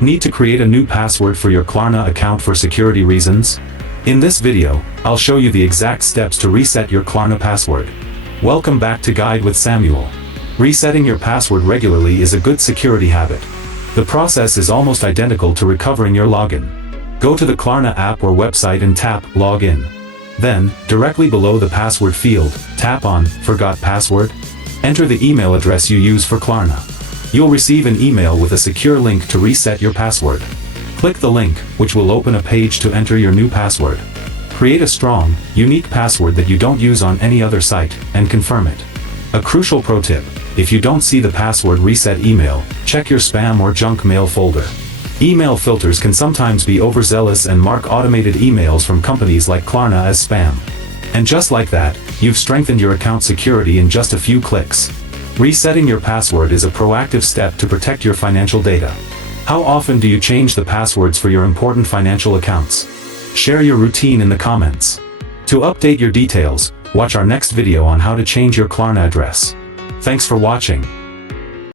Need to create a new password for your Klarna account for security reasons? In this video, I'll show you the exact steps to reset your Klarna password. Welcome back to Guide with Samuel. Resetting your password regularly is a good security habit. The process is almost identical to recovering your login. Go to the Klarna app or website and tap Login. Then, directly below the password field, tap on Forgot Password. Enter the email address you use for Klarna. You'll receive an email with a secure link to reset your password. Click the link, which will open a page to enter your new password. Create a strong, unique password that you don't use on any other site, and confirm it. A crucial pro tip: if you don't see the password reset email, check your spam or junk mail folder. Email filters can sometimes be overzealous and mark automated emails from companies like Klarna as spam. And just like that, you've strengthened your account security in just a few clicks. Resetting your password is a proactive step to protect your financial data. How often do you change the passwords for your important financial accounts? Share your routine in the comments. To update your details, watch our next video on how to change your Klarna address. Thanks for watching.